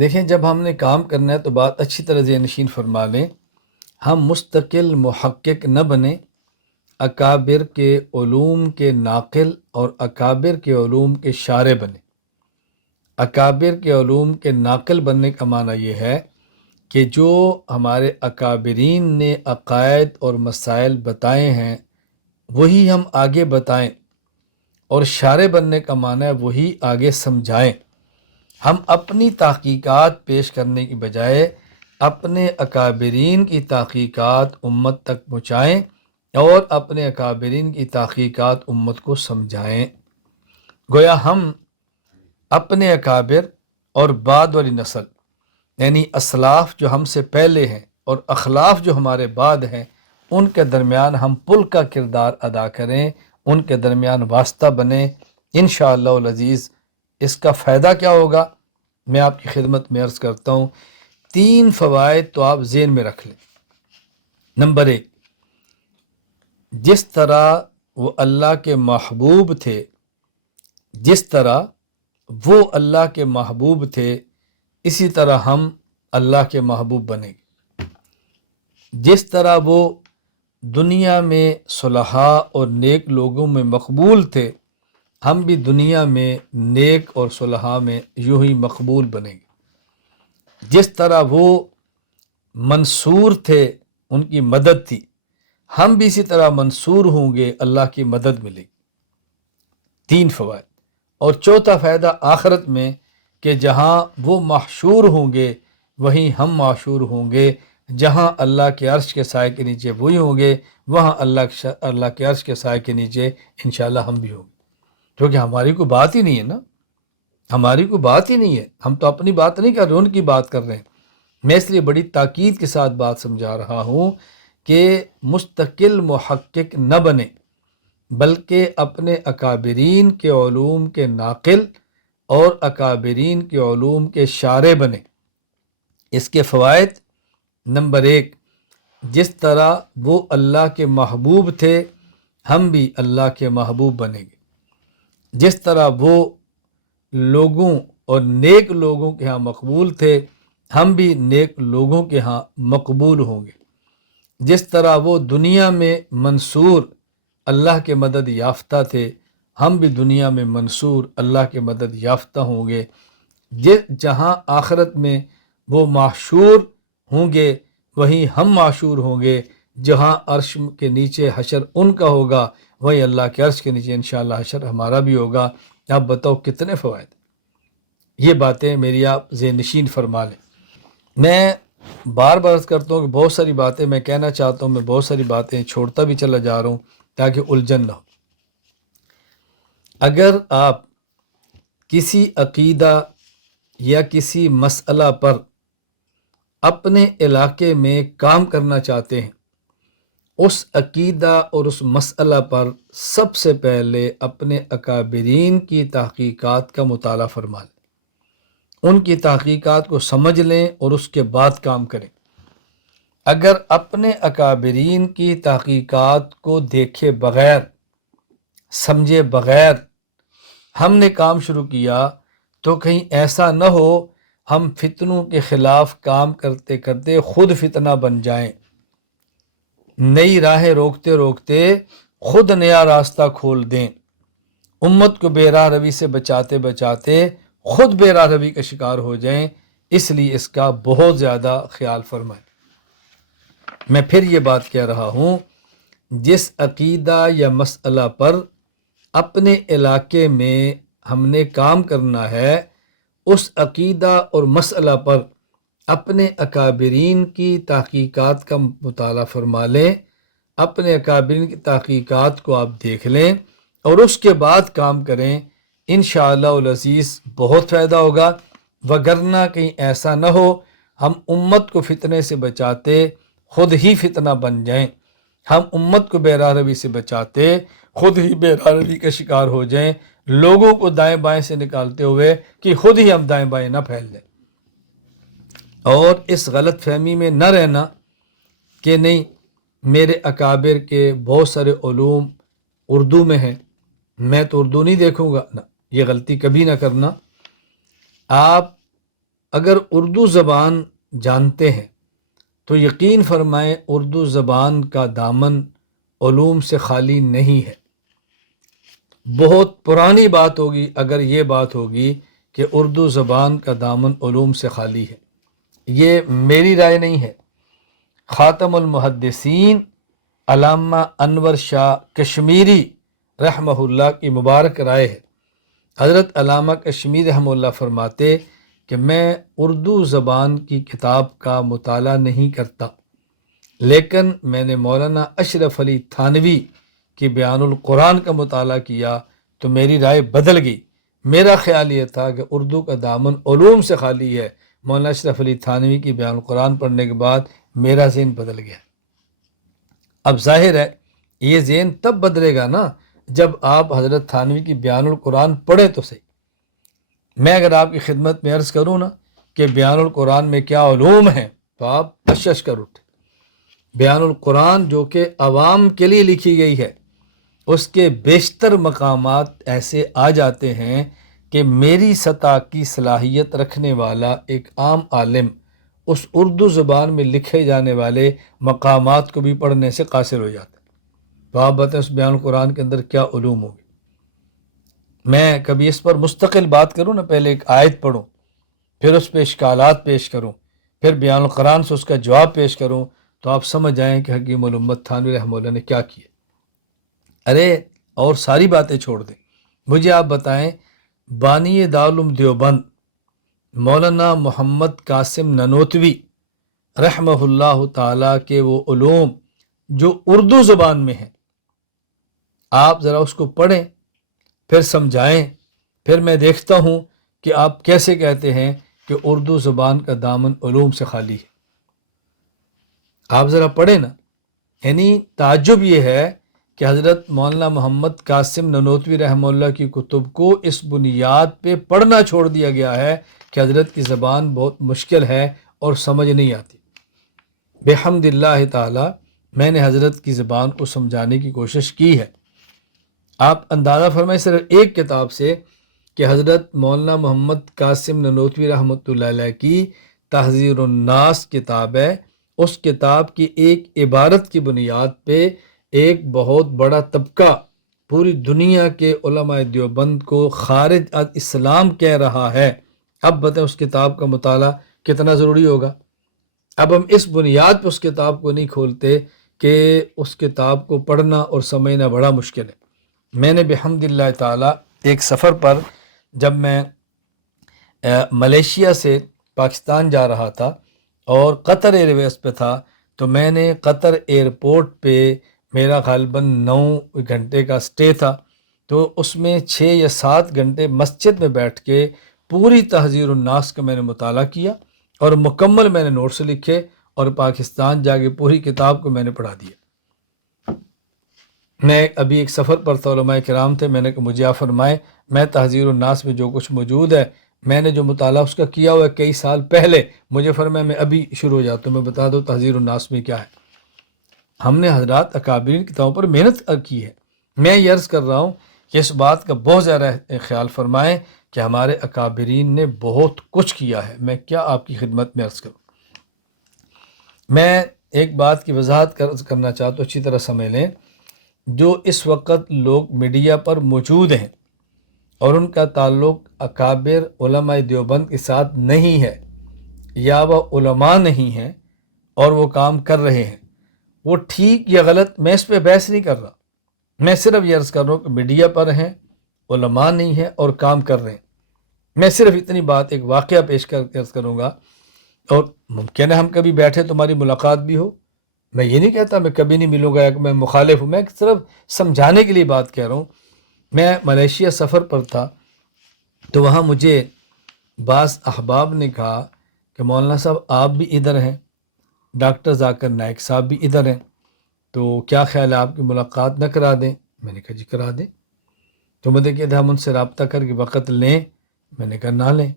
دیکھیں، جب ہم نے کام کرنا ہے تو بات اچھی طرح ذہن نشین فرما لیں۔ ہم مستقل محقق نہ بنیں، اکابر کے علوم کے ناقل اور اکابر کے علوم کے شارح بنیں۔ اکابر کے علوم کے ناقل بننے کا معنی یہ ہے کہ جو ہمارے اکابرین نے عقائد اور مسائل بتائے ہیں وہی ہم آگے بتائیں، اور شارح بننے کا معنی ہے وہی آگے سمجھائیں۔ ہم اپنی تحقیقات پیش کرنے کی بجائے اپنے اکابرین کی تحقیقات امت تک پہنچائیں اور اپنے اکابرین کی تحقیقات امت کو سمجھائیں۔ گویا ہم اپنے اکابر اور بعد والی نسل یعنی اسلاف جو ہم سے پہلے ہیں اور اخلاف جو ہمارے بعد ہیں ان کے درمیان ہم پل کا کردار ادا کریں، ان کے درمیان واسطہ بنیں۔ انشاءاللہ العزیز اس کا فائدہ کیا ہوگا میں آپ کی خدمت میں عرض کرتا ہوں۔ 3 فوائد تو آپ ذہن میں رکھ لیں۔ نمبر 1، جس طرح وہ اللہ کے محبوب تھے، جس طرح وہ اللہ کے محبوب تھے اسی طرح ہم اللہ کے محبوب بنیں گے۔ جس طرح وہ دنیا میں صلحاء اور نیک لوگوں میں مقبول تھے ہم بھی دنیا میں نیک اور صلحاء میں یوں ہی مقبول بنیں گے۔ جس طرح وہ منصور تھے، ان کی مدد تھی، ہم بھی اسی طرح منصور ہوں گے، اللہ کی مدد ملے گی۔ 3 فوائد۔ اور چوتھا فائدہ آخرت میں کہ جہاں وہ محشور ہوں گے وہیں ہم محشور ہوں گے، جہاں اللہ کے عرش کے سائے کے نیچے وہی ہوں گے وہاں اللہ کے عرش کے سائے کے نیچے انشاءاللہ ہم بھی ہوں گے۔ کیونکہ ہماری کوئی بات ہی نہیں ہے نا، ہماری کوئی بات ہی نہیں ہے، ہم تو اپنی بات نہیں کر رہے، ان کی بات کر رہے ہیں۔ میں اس لیے بڑی تاکید کے ساتھ بات سمجھا رہا ہوں کہ مستقل محقق نہ بنے بلکہ اپنے اکابرین کے علوم کے ناقل اور اکابرین کے علوم کے شارح بنے۔ اس کے فوائد: نمبر 1، جس طرح وہ اللہ کے محبوب تھے ہم بھی اللہ کے محبوب بنیں گے۔ جس طرح وہ لوگوں اور نیک لوگوں کے ہاں مقبول تھے ہم بھی نیک لوگوں کے ہاں مقبول ہوں گے۔ جس طرح وہ دنیا میں منصور اللہ کے مدد یافتہ تھے ہم بھی دنیا میں منصور اللہ کے مدد یافتہ ہوں گے۔ جہاں آخرت میں وہ محشور ہوں گے وہیں ہم محشور ہوں گے، جہاں عرش کے نیچے حشر ان کا ہوگا وہیں اللہ کے عرش کے نیچے انشاءاللہ حشر ہمارا بھی ہوگا۔ آپ بتاؤ کتنے فوائد۔ یہ باتیں میری آپ ذہن نشین فرما لیں۔ میں بار بار عرض کرتا ہوں کہ بہت ساری باتیں میں کہنا چاہتا ہوں، میں بہت ساری باتیں چھوڑتا بھی چلا جا رہا ہوں تاکہ الجھن نہ ہو۔ اگر آپ کسی عقیدہ یا کسی مسئلہ پر اپنے علاقے میں کام کرنا چاہتے ہیں، اس عقیدہ اور اس مسئلہ پر سب سے پہلے اپنے اکابرین کی تحقیقات کا مطالعہ فرما لیں، ان کی تحقیقات کو سمجھ لیں اور اس کے بعد کام کریں۔ اگر اپنے اکابرین کی تحقیقات کو دیکھے بغیر، سمجھے بغیر ہم نے کام شروع کیا تو کہیں ایسا نہ ہو ہم فتنوں کے خلاف کام کرتے کرتے خود فتنہ بن جائیں، نئی راہیں روکتے روکتے خود نیا راستہ کھول دیں، امت کو بے راہ روی سے بچاتے بچاتے خود بے راہ روی کا شکار ہو جائیں۔ اس لیے اس کا بہت زیادہ خیال فرمائیں۔ میں پھر یہ بات کہہ رہا ہوں، جس عقیدہ یا مسئلہ پر اپنے علاقے میں ہم نے کام کرنا ہے اس عقیدہ اور مسئلہ پر اپنے اکابرین کی تحقیقات کا مطالعہ فرما لیں، اپنے اکابرین کی تحقیقات کو آپ دیکھ لیں اور اس کے بعد کام کریں، انشاءاللہ العزیز بہت فائدہ ہوگا۔ وگرنہ کہیں ایسا نہ ہو ہم امت کو فتنے سے بچاتے خود ہی فتنہ بن جائیں، ہم امت کو بے راہ روی سے بچاتے خود ہی بے راہ روی کا شکار ہو جائیں، لوگوں کو دائیں بائیں سے نکالتے ہوئے کہ خود ہی ہم دائیں بائیں نہ پھیل جائیں۔ اور اس غلط فہمی میں نہ رہنا کہ نہیں میرے اکابر کے بہت سارے علوم اردو میں ہیں، میں تو اردو نہیں دیکھوں گا، نہ، یہ غلطی کبھی نہ کرنا۔ آپ اگر اردو زبان جانتے ہیں تو یقین فرمائیں اردو زبان کا دامن علوم سے خالی نہیں ہے۔ بہت پرانی بات ہوگی اگر یہ بات ہوگی کہ اردو زبان کا دامن علوم سے خالی ہے۔ یہ میری رائے نہیں ہے، خاتم المحدثین علامہ انور شاہ کشمیری رحمہ اللہ کی مبارک رائے ہے۔ حضرت علامہ کشمیری رحمہ اللہ فرماتے کہ میں اردو زبان کی کتاب کا مطالعہ نہیں کرتا، لیکن میں نے مولانا اشرف علی تھانوی کی بیان القرآن کا مطالعہ کیا تو میری رائے بدل گئی۔ میرا خیال یہ تھا کہ اردو کا دامن علوم سے خالی ہے، مولانا اشرف علی تھانوی کی بیان القرآن پڑھنے کے بعد میرا ذہن بدل گیا۔ اب ظاہر ہے یہ ذہن تب بدلے گا نا جب آپ حضرت تھانوی کی بیان القرآن پڑھیں تو صحیح۔ میں اگر آپ کی خدمت میں عرض کروں نا کہ بیان القرآن میں کیا علوم ہیں تو آپ اشش کر اٹھے۔ بیان القرآن جو کہ عوام کے لیے لکھی گئی ہے، اس کے بیشتر مقامات ایسے آ جاتے ہیں کہ میری سطح کی صلاحیت رکھنے والا ایک عام عالم اس اردو زبان میں لکھے جانے والے مقامات کو بھی پڑھنے سے قاصر ہو جاتا ہے۔ تو آپ بتائیں اس بیان القرآن کے اندر کیا علوم ہوگی؟ میں کبھی اس پر مستقل بات کروں نا، پہلے ایک آیت پڑھوں، پھر اس پہ اشکالات پیش کروں، پھر بیان القرآن سے اس کا جواب پیش کروں، تو آپ سمجھ جائیں کہ حکیم الامت تھانوی رحمہ اللہ نے کیا کیا۔ ارے اور ساری باتیں چھوڑ دیں، مجھے آپ بتائیں بانی دارالعلوم دیوبند مولانا محمد قاسم ننوتوی رحمہ اللہ تعالیٰ کے وہ علوم جو اردو زبان میں ہیں، آپ ذرا اس کو پڑھیں، پھر سمجھائیں، پھر میں دیکھتا ہوں کہ آپ کیسے کہتے ہیں کہ اردو زبان کا دامن علوم سے خالی ہے۔ آپ ذرا پڑھیں نا۔ یعنی تعجب یہ ہے کہ حضرت مولانا محمد قاسم ننوتوی رحمہ اللہ کی کتب کو اس بنیاد پہ پڑھنا چھوڑ دیا گیا ہے کہ حضرت کی زبان بہت مشکل ہے اور سمجھ نہیں آتی۔ بحمد اللہ تعالی میں نے حضرت کی زبان کو سمجھانے کی کوشش کی ہے۔ آپ اندازہ فرمائیں صرف ایک کتاب سے کہ حضرت مولانا محمد قاسم ننوتوی رحمۃ اللہ علیہ کی تحذیر الناس کتاب ہے، اس کتاب کی ایک عبارت کی بنیاد پہ ایک بہت بڑا طبقہ پوری دنیا کے علماء دیوبند کو خارج از اسلام کہہ رہا ہے۔ اب بتائیں اس کتاب کا مطالعہ کتنا ضروری ہوگا۔ اب ہم اس بنیاد پہ اس کتاب کو نہیں کھولتے کہ اس کتاب کو پڑھنا اور سمجھنا بڑا مشکل ہے۔ میں نے بحمد اللہ تعالیٰ ایک سفر پر جب میں ملیشیا سے پاکستان جا رہا تھا اور قطر ایئر ویز پہ تھا، تو میں نے قطر ایئرپورٹ پہ میرا غالباً 9 گھنٹے کا سٹے تھا، تو اس میں 6 یا 7 گھنٹے مسجد میں بیٹھ کے پوری تحذیر الناس کا میں نے مطالعہ کیا اور مکمل میں نے نوٹس لکھے اور پاکستان جا کے پوری کتاب کو میں نے پڑھا دیا۔ میں ابھی ایک سفر پر تھا، علماء کرام تھے، میں نے کہا مجھے آپ فرمائے میں تحذیر الناس میں جو کچھ موجود ہے میں نے جو مطالعہ اس کا کیا ہوا ہے کئی سال پہلے، مجھے فرمایا میں ابھی شروع ہو جاتا ہوں، میں بتا دو تحذیر الناس میں کیا ہے۔ ہم نے حضرات اکابرین کتابوں پر محنت کی ہے۔ میں یہ عرض کر رہا ہوں کہ اس بات کا بہت زیادہ خیال فرمائیں کہ ہمارے اکابرین نے بہت کچھ کیا ہے۔ میں کیا آپ کی خدمت میں عرض کروں۔ میں ایک بات کی وضاحت کرنا چاہتا ہوں، اچھی طرح سمجھ لیں۔ جو اس وقت لوگ میڈیا پر موجود ہیں اور ان کا تعلق اکابر علماء دیوبند کے ساتھ نہیں ہے، یا وہ علماء نہیں ہیں اور وہ کام کر رہے ہیں، وہ ٹھیک یا غلط میں اس پہ بحث نہیں کر رہا۔ میں صرف یہ عرض کر رہا ہوں کہ میڈیا پر ہیں، علماء نہیں ہیں اور کام کر رہے ہیں۔ میں صرف اتنی بات ایک واقعہ پیش کر کے عرض کروں گا، اور ممکن ہے ہم کبھی بیٹھے تمہاری ملاقات بھی ہو۔ میں یہ نہیں کہتا میں کبھی نہیں ملوں گا یا کہ میں مخالف ہوں، میں صرف سمجھانے کے لیے بات کہہ رہا ہوں۔ میں ملیشیا سفر پر تھا تو وہاں مجھے بعض احباب نے کہا کہ مولانا صاحب آپ بھی ادھر ہیں، ڈاکٹر ذاکر نائک صاحب بھی ادھر ہیں، تو کیا خیال ہے آپ کی ملاقات نہ کرا دیں؟ میں نے کہا جی کرا دیں۔ تو مجھے کہتے ہم ان سے رابطہ کر کے وقت لیں؟ میں نے کہا نہ لیں۔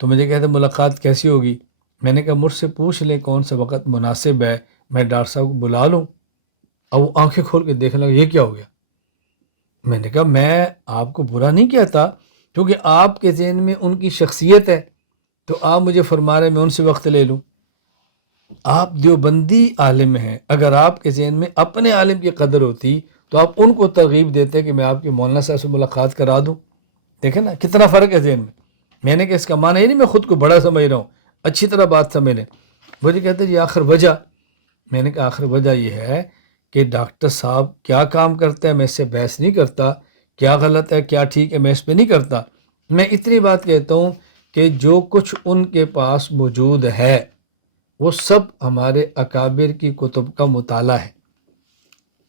تو مجھے کہتے ملاقات کیسی ہوگی؟ میں نے کہا مجھ سے پوچھ لیں کون سا وقت مناسب ہے، میں ڈاکٹر صاحب کو بلا لوں۔ اب وہ آنکھیں کھول کے دیکھنے لگا یہ کیا ہو گیا۔ میں نے کہا میں آپ کو برا نہیں کہتا، کیونکہ آپ کے ذہن میں ان کی شخصیت ہے، تو آپ مجھے فرما رہے ہیں میں ان سے وقت لے لوں؟ آپ دیوبندی عالم ہیں، اگر آپ کے ذہن میں اپنے عالم کی قدر ہوتی تو آپ ان کو ترغیب دیتے کہ میں آپ کے مولانا صاحب سے ملاقات کرا دوں۔ دیکھیں نا کتنا فرق ہے ذہن میں نے کہ اس کا معنی یہ نہیں میں خود کو بڑا سمجھ رہا ہوں، اچھی طرح بات سمجھ لیں۔ مجھے کہتے ہیں جی آخر وجہ، میں نے کہا آخر وجہ یہ ہے کہ ڈاکٹر صاحب کیا کام کرتا ہے میں اس سے بحث نہیں کرتا، کیا غلط ہے کیا ٹھیک ہے میں اس پہ نہیں کرتا، میں اتنی بات کہتا ہوں کہ جو کچھ ان کے پاس موجود ہے وہ سب ہمارے اکابر کی کتب کا مطالعہ ہے۔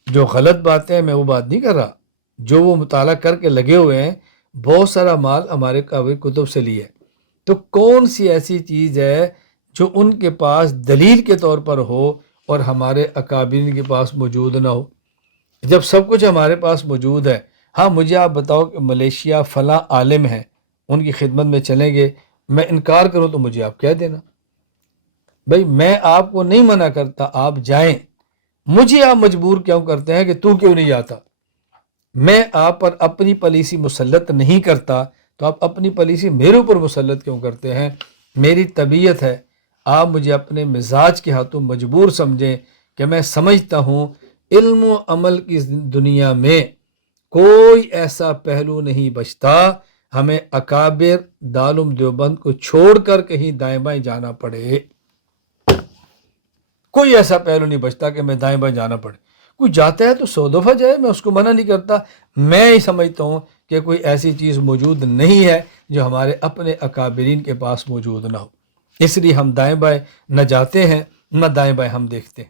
جو غلط باتیں ہیں میں وہ بات نہیں کر رہا، جو وہ مطالعہ کر کے لگے ہوئے ہیں بہت سارا مال ہمارے اکابر کتب سے لیے، تو کون سی ایسی چیز ہے جو ان کے پاس دلیل کے طور پر ہو اور ہمارے اکابرین کے پاس موجود نہ ہو؟ جب سب کچھ ہمارے پاس موجود ہے، ہاں مجھے آپ بتاؤ کہ ملیشیا فلاں عالم ہیں ان کی خدمت میں چلیں گے، میں انکار کروں تو مجھے آپ کہہ دینا، بھئی میں آپ کو نہیں منع کرتا آپ جائیں، مجھے آپ مجبور کیوں کرتے ہیں کہ تو کیوں نہیں جاتا؟ میں آپ پر اپنی پالیسی مسلط نہیں کرتا تو آپ اپنی پالیسی میرے اوپر مسلط کیوں کرتے ہیں؟ میری طبیعت ہے، آپ مجھے اپنے مزاج کے ہاتھوں مجبور سمجھیں کہ میں سمجھتا ہوں علم و عمل کی دنیا میں کوئی ایسا پہلو نہیں بچتا ہمیں اکابر دارالعلوم دیوبند کو چھوڑ کر کہیں دائیں بائیں جانا پڑے، کوئی ایسا پہلو نہیں بچتا کہ میں دائیں بائیں جانا پڑے۔ کوئی جاتا ہے تو 100 دفعہ جائے، میں اس کو منع نہیں کرتا، میں ہی سمجھتا ہوں کہ کوئی ایسی چیز موجود نہیں ہے جو ہمارے اپنے اکابرین کے پاس موجود نہ ہو، اس لیے ہم دائیں بائیں نہ جاتے ہیں نہ دائیں بائیں ہم دیکھتے ہیں۔